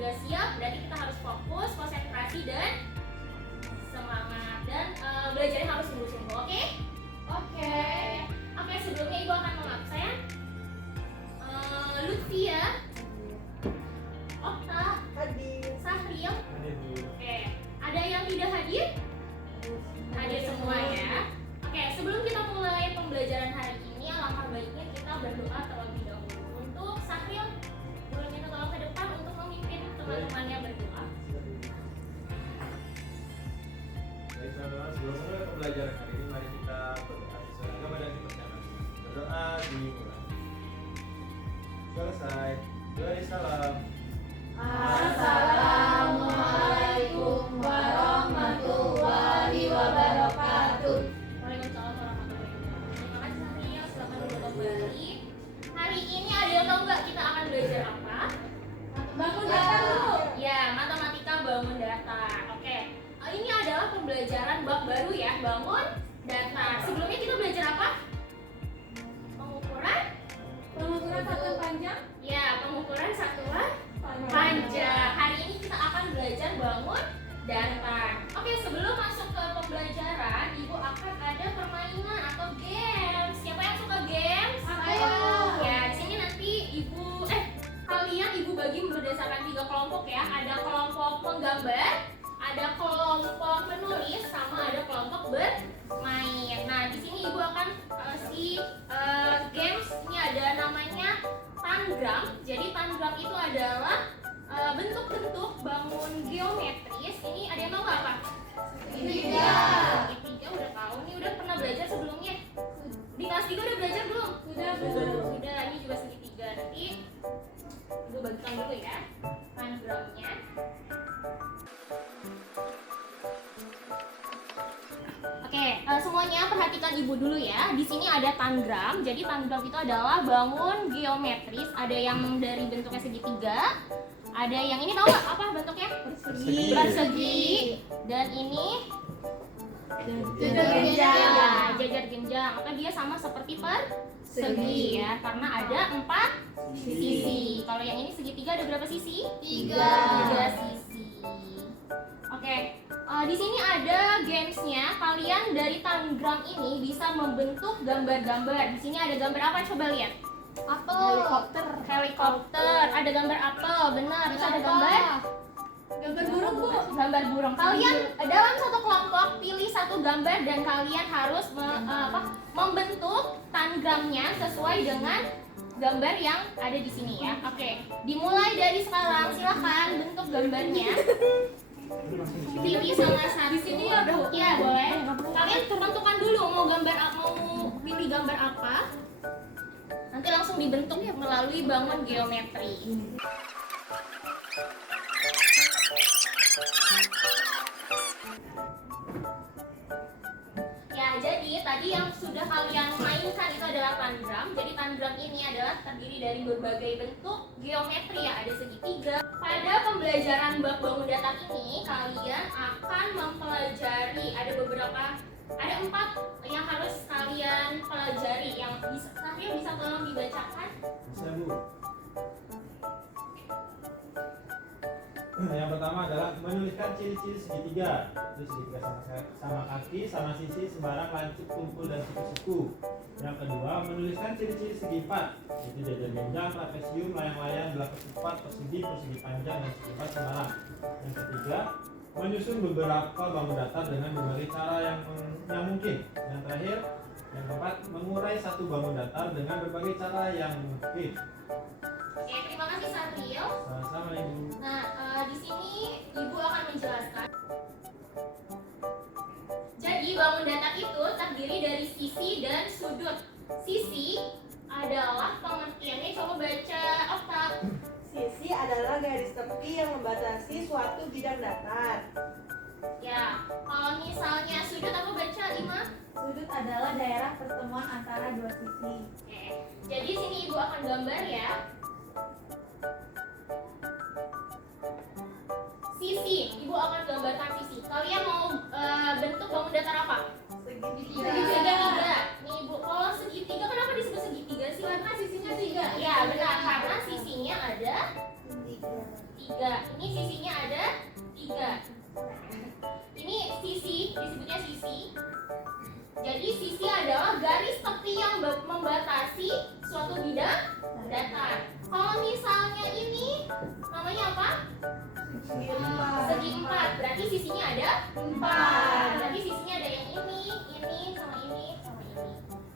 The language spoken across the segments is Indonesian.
Udah siap? Berarti kita harus fokus, konsentrasi, dan semangat. Dan belajarnya harus sungguh-sungguh, oke? Oke. Oke, sebelumnya Ibu akan mengabsen Lutfia, Okta, Hadir. Sahril. Hadir, Bu. Oke, ada yang tidak hadir? Hadir semua ya. Oke, sebelum kita mulai pembelajaran hari ini, alangkah baiknya kita berdoa terlebih dahulu. Untuk Sahril, boleh minta tolong ke depan untuk memimpin teman-temannya berdoa. Baik teman-teman, sebelum mulai pembelajaran hari ini, mari kita berdoa sesuai agama dan kepercayaan. Berdoa dimulai. Selesai. Beri salam. Assalamualaikum warahmatullahi wabarakatuh. Waalaikumsalam warahmatullahi wabarakatuh. Terima kasih Sahril, selamat berdoa kembali. Hari ini ada yang tahu nggak kita akan belajar apa? Bangun data dulu. Ya, matematika bangun data. Oke, ini adalah pembelajaran bab baru ya, bangun data. Sebelumnya kita belajar apa? Pengukuran? Pengukuran satuan panjang. Ya, pengukuran satuan panjang. Hari ini kita akan belajar bangun data. Oke, sebelum masuk ke pembelajaran, Ibu akan ada permainan atau games. Siapa yang suka games? Ayo. Ya, di sini nanti kalian Ibu bagi berdasarkan 3 kelompok ya. Ada kelompok menggambar, ada kelompok menulis, sama ada kelompok bermain. Nah, di sini Ibu akan kasih games. Ini ada namanya tangram. Jadi tangram itu adalah bentuk-bentuk bangun geometris. Ini ada yang tahu nggak apa? Segitiga. Segitiga udah tahu nih, udah pernah belajar sebelumnya. Di kelas 3 udah belajar belum? Sudah. Ini juga segitiga. Nanti Ibu bagikan dulu ya tangramnya. Oke, semuanya perhatikan Ibu dulu ya. Di sini ada tangram. Jadi tangram itu adalah bangun geometris. Ada yang dari bentuknya segitiga. Ada yang ini tahu nggak apa bentuknya? Persegi. Dan ini Jajar genjang. ya, jajar genjang. Atau dia sama seperti persegi ya, karena ada 4 sisi. Kalau yang ini segitiga ada berapa sisi? 3 sisi. Oke, di sini ada gamesnya. Kalian dari tangram ini bisa membentuk gambar-gambar. Di sini ada gambar apa? Coba lihat. Apel. Helikopter. Ada gambar apel. Benar. Bisa ada gambar. Gambar burung, Bu. Gambar burung. Kalian dalam satu kelompok pilih satu gambar dan kalian harus membentuk tangramnya sesuai dengan gambar yang ada di sini ya. Oke, dimulai dari sekarang. Silakan bentuk gambarnya. Pilih salah satu. Di sini ya, Bu. Iya, boleh. Kalian tentukan dulu mau pilih gambar apa. Nanti langsung dibentuk ya melalui bangun geometri. Ya, jadi tadi yang sudah kalian mainkan itu adalah tangram. Jadi tangram ini adalah terdiri dari berbagai bentuk geometri ya, ada segitiga. Pada pembelajaran bab bangun data ini, kalian akan mempelajari ada 4 yang harus kalian pelajari. Yang bisa tolong dibacakan? Bisa, Bu. Yang pertama adalah menuliskan ciri-ciri segitiga. Itu segitiga sama kaki, sama sisi, sembarang, lancip, kumpul, dan siku-siku. Yang kedua, menuliskan ciri-ciri segi 4. Itu jajar genjang, trapesium, layang-layang, belah ketupat, persegi panjang, dan segi 4 sembarang. Yang ketiga, menyusun beberapa bangun datar dengan berbagai cara yang mungkin. Yang terakhir, yang keempat, mengurai satu bangun datar dengan berbagai cara yang mungkin. Oke, terima kasih Sahril. Sama-sama, Ibu. Nah, di sini Ibu akan menjelaskan. Jadi bangun data itu terdiri dari sisi dan sudut. Sisi adalah pengertiannya, coba baca Okta. Sisi adalah garis tepi yang membatasi suatu bidang datar. Ya, kalau misalnya sudut apa baca Ima? Sudut adalah daerah pertemuan antara dua sisi. Oke, jadi sini Ibu akan gambar ya. Sisi, Ibu akan gambarkan sisi. Kalian mau bentuk bangun datar apa? Segitiga. Nih Ibu, kalau segitiga kenapa disebut segitiga sih? Karena sisinya 3. Ya benar, karena sisinya ada 3. Ini sisinya ada 3. Ini sisi, disebutnya sisi. Jadi sisi adalah garis tepi yang membatasi suatu bidang datar. Kalau misalnya ini namanya apa? Segi 4. Berarti sisinya ada 4. Berarti sisinya ada yang ini, sama ini, sama ini.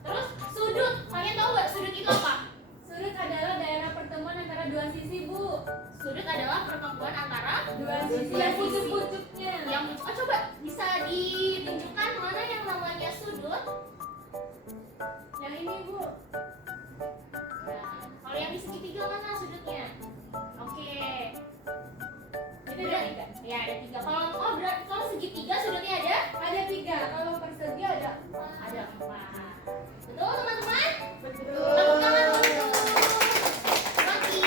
Terus sudut. Kalian tahu nggak sudut itu apa? Sudut adalah daerah pertemuan antara dua sisi, Bu. Sudut adalah pertemuan antara Dua sisi yang pucuk-pucuknya. coba bisa ditunjukkan mana yang namanya sudut. Yang ini, Bu. Nah, kalau yang di segitiga mana sudutnya? Oke. Itu ada 3. Ya, ada 3. Kalau segitiga sudutnya ada? Ada 3. Kalau persegi ada 4. Ada 4. Betul, teman-teman? Betul. Tepuk tangan untuk Wati.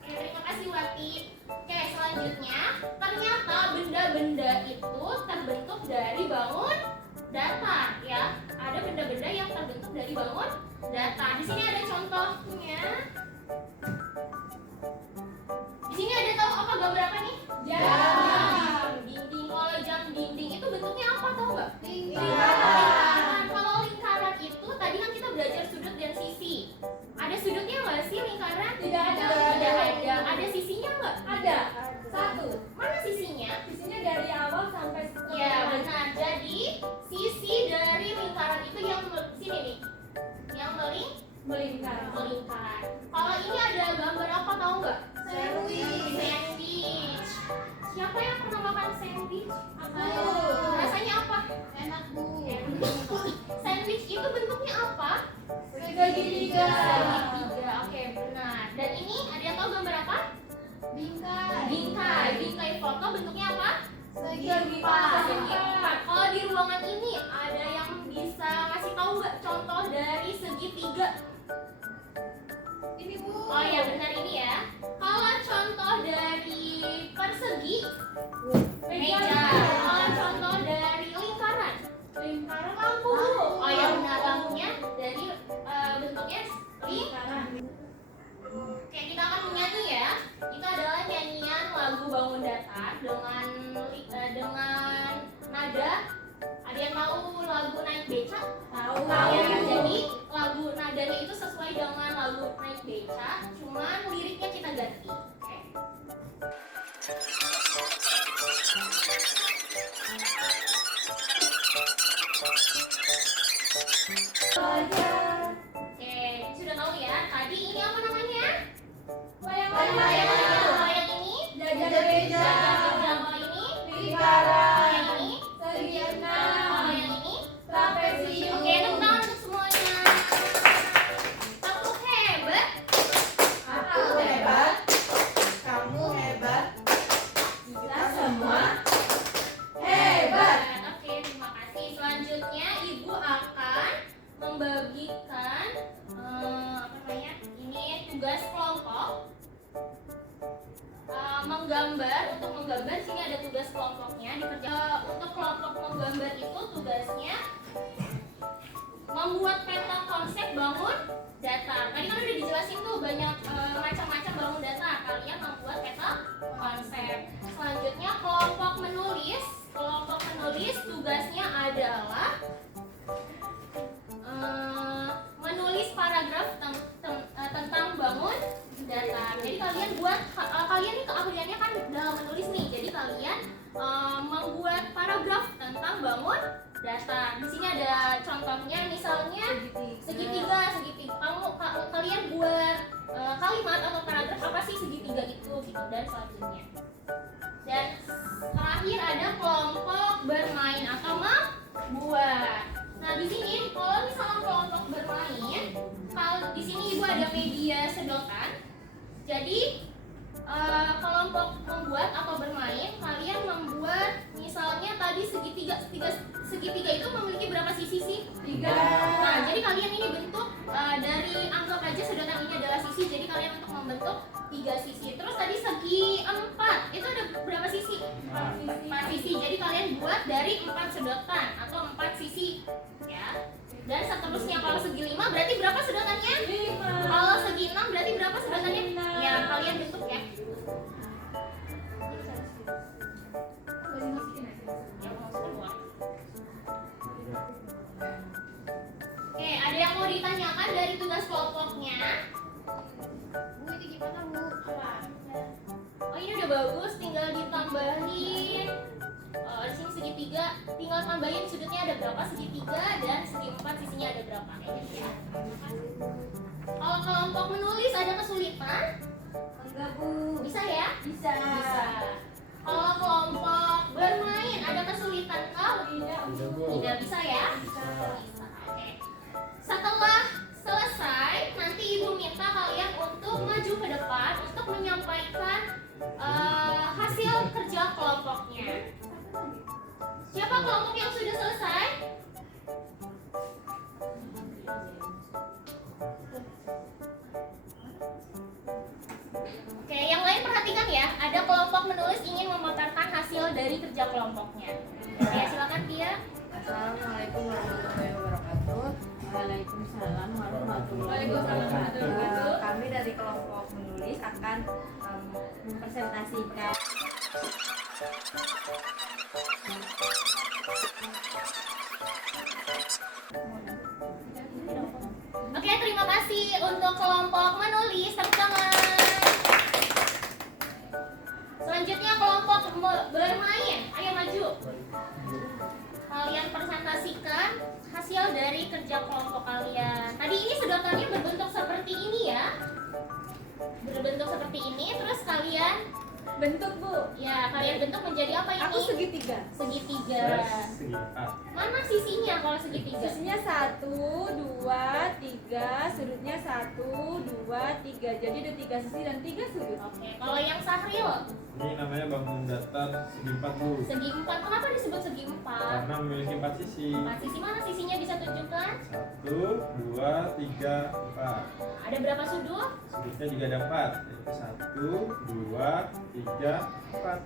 Oke, terima kasih Wati. Oke, selanjutnya ternyata benda-benda itu terbentuk dari bangun datar ya. Ada benda-benda yang terbentuk dari bangun datar. Di sini ada contohnya. Di sini ada tahu apa gambar apa nih? Jam. Dinding. Kalau jam dinding itu bentuknya apa tahu nggak? Lingkaran. Kalau lingkaran itu tadi kan kita belajar sudut dan sisi. Ada sudutnya nggak sih lingkaran? Tidak ada. Tidak ada. Ada sisinya nggak? Ada. 1. Mana sisinya? Sisinya dari awal sampai Ya benar. Jadi sisi dari lingkaran itu yang sini nih, yang melingkar. melingkar. Kalau ini ada gambar apa tahu nggak? Sandwich. Sandwich. Siapa yang pernah makan sandwich? Aku. Rasanya apa? Enak, Bu. Sandwich itu bentuknya apa? Segitiga. Segitiga. Oke, benar. Dan ini ada yang tahu gambar apa? Bingkai. Bingkai. Bingkai foto bentuknya apa? Segi Segi 4. 4. Kalau di ruangan ini ada yang bisa ngasih tahu nggak contoh dari segitiga? Ini, Bu. Oh ya benar ini ya. Kalau contoh dari persegi, meja. Kalau contoh dari lingkaran, Lingkaran lampu. oh ya benar lampunya dari bentuknya lingkaran. Oke, kita akan menyanyi ya. Itu adalah nyanyian lagu Bangun Datar dengan nada. Ada yang tahu lagu Naik Beca? Tahu. Ya, jadi lagu nadanya itu sesuai dengan lagu Naik Beca, cuman liriknya kita ganti. Oke. Oke, sudah tahu ya. Tadi ini apa namanya? Layang-layang. Kalau yang ini? Jajar-jajar. Kalau ini? Lingkaran. Kalau yang ini? Segi Kalau 6. yang ini? Trapesium. Oke, tepuk tangan untuk semuanya. Tepuk hebat. Aku hebat. Kamu hebat. Kita semua hebat. Oke, terima kasih. Selanjutnya Ibu akan membagikan apa namanya? Ini tugas kelompok. Untuk menggambar sini ada tugas kelompoknya. Untuk kelompok menggambar itu tugasnya membuat peta konsep bangun datar. Tadi kan udah dijelasin tuh banyak macam-macam bangun datar. Kalian membuat peta konsep. Selanjutnya kelompok menulis. Kelompok menulis tugasnya adalah menulis paragraf tentang bangun datar. Jadi kalian kalian nih keahliannya kan dalam menulis nih. Jadi kalian membuat paragraf tentang bangun datar. Di sini ada contohnya, misalnya segitiga. Kalian buat kalimat atau paragraf apa sih segitiga itu gitu, dan selanjutnya. Dan terakhir ada kelompok bermain atau membuat. Nah di sini kalau misalnya kelompok bermain, kalau di sini Ibu ada media sedotan. Jadi kelompok membuat atau bermain, kalian membuat misalnya tadi segitiga itu memiliki berapa sisi sih? 3. Nah, jadi kalian ini bentuk dari anggap aja sedotan ini adalah sisi, jadi kalian untuk membentuk 3 sisi. Terus tadi segi 4 itu ada berapa sisi? 4 sisi. Jadi kalian buat dari 4 sedotan atau 4 sisi, ya. Dan seterusnya kalau segi 5 berarti berapa sedotannya? 5. Kalau segi 6 berarti berapa sedotannya? 6. Ya, kalian bentuk ya. ditanyakan dari tugas kelompoknya. Bu, itu gimana Bu? Oh ini udah bagus, tinggal ditambahin. Di sini segitiga, tinggal tambahin sudutnya ada berapa, segitiga dan segi 4 sisinya ada berapa, kayak gitu ya. Kalau kelompok menulis ada kesulitan, Enggak Bu. bisa ya? Bisa. Bisa. Kalau kelompok bermain ada kesulitan kah? Tidak, Bu. Tidak bisa ya? Bisa. Bisa. Oke. Setelah selesai, nanti ibu minta kalian untuk maju ke depan untuk menyampaikan hasil kerja kelompoknya. Siapa kelompok yang sudah selesai? Oke, yang lain perhatikan ya. Ada kelompok menulis ingin memaparkan hasil dari kerja kelompoknya. Oke, silakan Tia. Assalamualaikum warahmatullahi wabarakatuh. Waalaikumsalam warahmatullahi wabarakatuh. Kami dari kelompok menulis akan mempresentasikan Oke, terima kasih untuk kelompok menulis. Tepuk tangan. Selanjutnya kelompok bermain. Ayo maju. Kalian presentasikan hasil dari kerja kelompok kalian. Tadi ini sedotannya berbentuk seperti ini ya. Berbentuk seperti ini, terus kalian Bentuk Bu. ya kalian bentuk menjadi apa ini? Aku segitiga. Segitiga. Segi 4. Mana sisinya kalau segitiga? Sisinya 1, 2, 3, sudutnya 1, 2, 3. Jadi ada 3 sisi dan 3 sudut. Oke, kalau yang Sahril Ini namanya bangun datar segi 4, Bu. segi 4. Kenapa disebut segi 4? Karena memiliki 4 sisi. 4 sisi, mana sisinya bisa tunjukkan? 1, 2, 3, 4. Ada berapa sudut? Sudutnya juga ada 4. Yaitu 1, 2, 3, 4.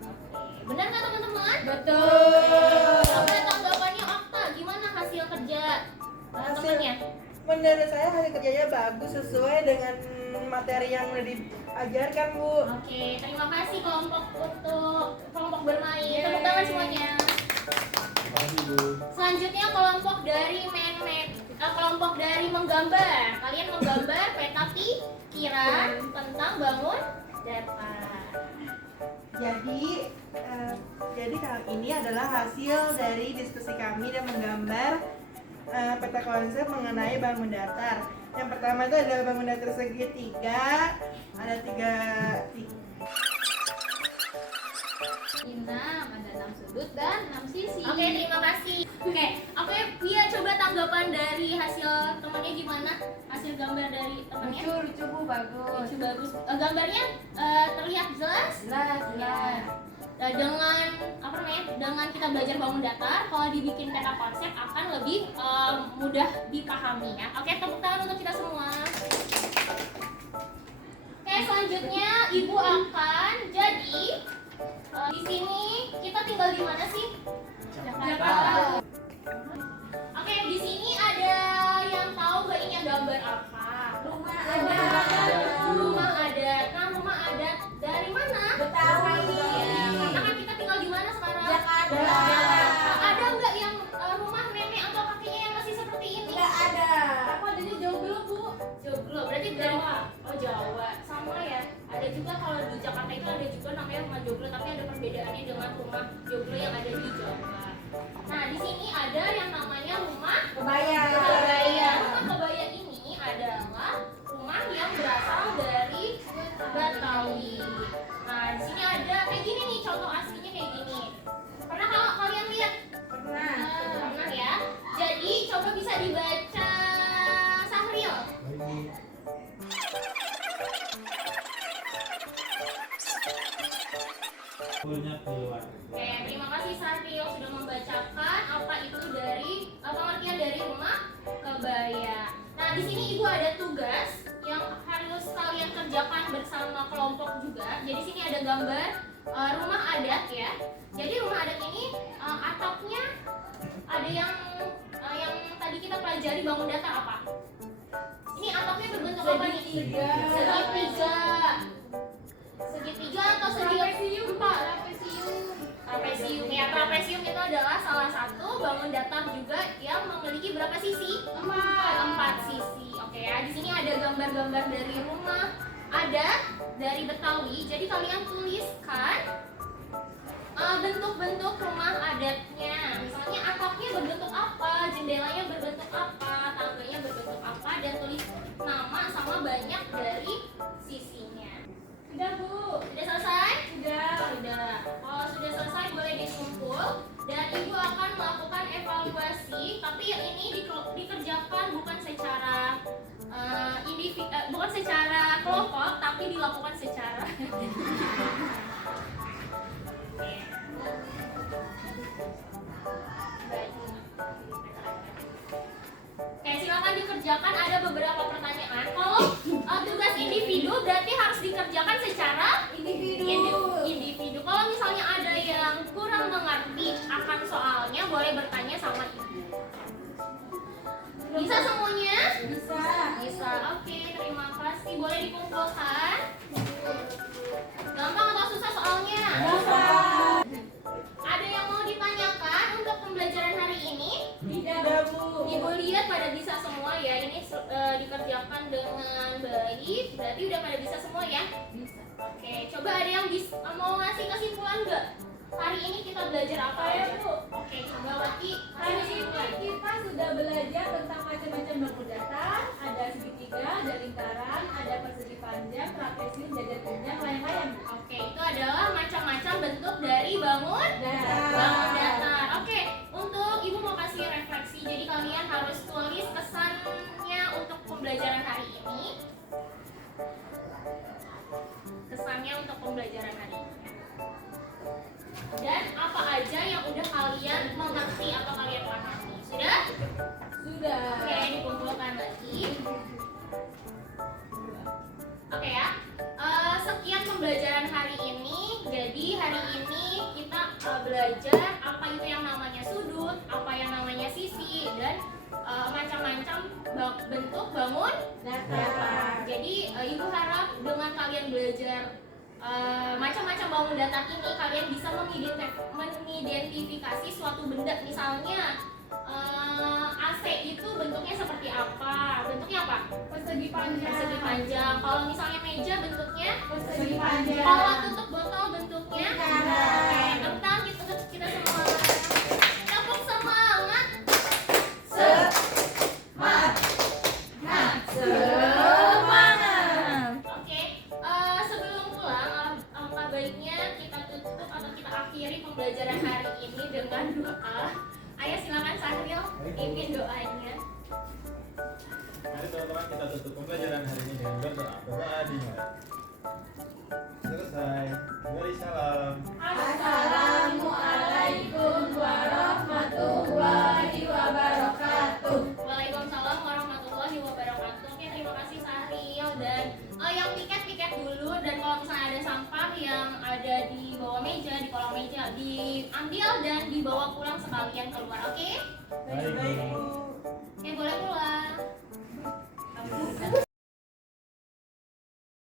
Benar nggak teman-teman? Betul. Coba tanggapannya Okta, gimana hasil kerja teman-temannya? Menurut saya hasil kerjanya bagus sesuai dengan materi yang udah diajarkan, Bu. Oke, terima kasih kelompok untuk kelompok bermain. Tepuk tangan semuanya. Terima kasih, Bu. Selanjutnya kelompok dari kelompok dari menggambar. Kalian menggambar peta pikiran tentang bangun datar. Jadi kali ini adalah hasil dari diskusi kami dan menggambar peta konsep mengenai bangun datar. Yang pertama itu adalah bangun datar segitiga, ada tiga 6, ada 6 sudut dan 6 sisi. Oke, terima kasih. Oke, Pia coba tanggapan dari hasil temannya gimana? Hasil gambar dari temannya? lucu Bu, bagus. Lucu, bagus. Gambarnya terlihat jelas? Jelas, Ya. Dengan apa namanya? Dengan kita belajar bangun datar, kalau dibikin peta konsep akan lebih mudah dipahami ya. Oke, tepuk tangan untuk kita semua. Oke, selanjutnya Ibu akan jadi di sini kita tinggal di mana sih? Jakarta. Oke, di sini ada yang tahu gak ini gambar apa? Rumah Rumah adat. Nah, rumah adat dari mana? Betawi. Ya, karena kan kita tinggal di mana sekarang? Jakarta. Jakarta. Ada nggak yang rumah nenek atau kakeknya yang masih seperti ini? Enggak ada. Aku adanya joglo Bu. Joglo, berarti dari Oh, Jawa. Sama ya. Ada juga kalau di Jakarta itu ada juga namanya rumah joglo, tapi ada perbedaannya dengan rumah joglo yang ada di Jawa. Nah, di sini ada yang namanya rumah Kebaya. kebaya. Rumah kebaya ini adalah rumah yang berasal dari Betawi. Nah, di sini ada kayak gini nih, contoh aslinya kayak gini. Pernah kalau kalian lihat? Pernah. Pernah ya. Jadi coba bisa dibaca Sahril. Punya keluar. Oke, terima kasih Sahril sudah membacakan apa itu dari pengertian dari rumah kebaya. Nah, di sini Ibu ada tugas yang harus kalian kerjakan bersama kelompok juga. Jadi sini ada gambar rumah adat ya. Jadi rumah adat ini atapnya ada yang tadi kita pelajari bangun datar apa? Ini atapnya berbentuk apa nih? Segitiga. Segitiga. Segitiga atau segi empat? Trapesium ya, trapesium itu adalah salah satu bangun datar juga yang memiliki berapa sisi? 4 sisi. gambar dari rumah adat dari Betawi. Jadi kalian tuliskan bentuk-bentuk rumah adatnya. Misalnya atapnya berbentuk apa, jendelanya berbentuk apa, tangganya berbentuk apa, dan tulis nama sama banyak dari sisinya. Sudah Bu? Sudah selesai? Sudah. Kalau sudah selesai boleh dikumpul dan Ibu akan melakukan evaluasi. Tapi yang ini dikerjakan bukan secara bukan secara kelompok, tapi dilakukan secara Oke, silakan dikerjakan. Ada beberapa pertanyaan. Kalau tugas individu berarti harus dikerjakan secara individu. Kalau misalnya ada yang kurang mengerti akan soalnya, boleh bertanya sama ibu. Bisa semuanya? Bisa. Oke, terima kasih. Boleh dikumpulkan. Gampang atau susah soalnya? Ada yang mau ditanyakan untuk pembelajaran hari ini? Tidak, Bu. Ibu lihat pada bisa semua ya. Ini dikerjakan dengan baik. Berarti udah pada bisa semua ya? Bisa. Oke, coba ada yang mau ngasih kesimpulan nggak? Hari ini kita belajar apa ya, Bu? Oke, coba Wati. Hari ini kita sudah belajar tentang macam-macam bangun datar, ada segitiga, ada lingkaran, ada persegi panjang, trapezium, jajar genjang, layang-layang. Oke, itu adalah macam-macam bentuk dari bangun datar. Oke, untuk Ibu mau kasih refleksi. Jadi kalian harus tulis kesannya untuk pembelajaran hari ini. Kesannya untuk pembelajaran hari ini. Dan apa aja yang udah kalian mengerti atau kalian pahami? Sudah? Sudah. Oke, dikumpulkan lagi. Oke ya. Sekian pembelajaran hari ini. Jadi hari ini kita belajar apa itu yang namanya sudut, apa yang namanya sisi, dan macam-macam bentuk bangun datar. Jadi Ibu harap dengan kalian belajar macam-macam bangun datar ini, kalian bisa mengidentifikasi suatu benda. Misalnya AC itu bentuknya seperti apa? Bentuknya apa? Persegi panjang. Persegi panjang. Kalau misalnya meja bentuknya Persegi panjang. kalau tutup botol bentuknya oke, tentang kita semua tepuk semangat. Oke, sebelum pulang, alangkah baiknya kita tutup atau kita akhiri pembelajaran hari ini dengan doa. Ayo silakan Sahril, pimpin doanya. Mari teman-teman kita tutup pembelajaran hari ini dengan berdoa. Berdoa dimulai. Selesai. Beri salam. Assalamualaikum warahmatullahi wabarakatuh. Waalaikumsalam warahmatullahi wabarakatuh. Oke, terima kasih Sahril. Dan yang piket dulu, dan kalau misalnya ada sampah yang ada di bawah meja, di kolong meja, diambil dan dibawa pulang sekalian keluar. Oke? Baik.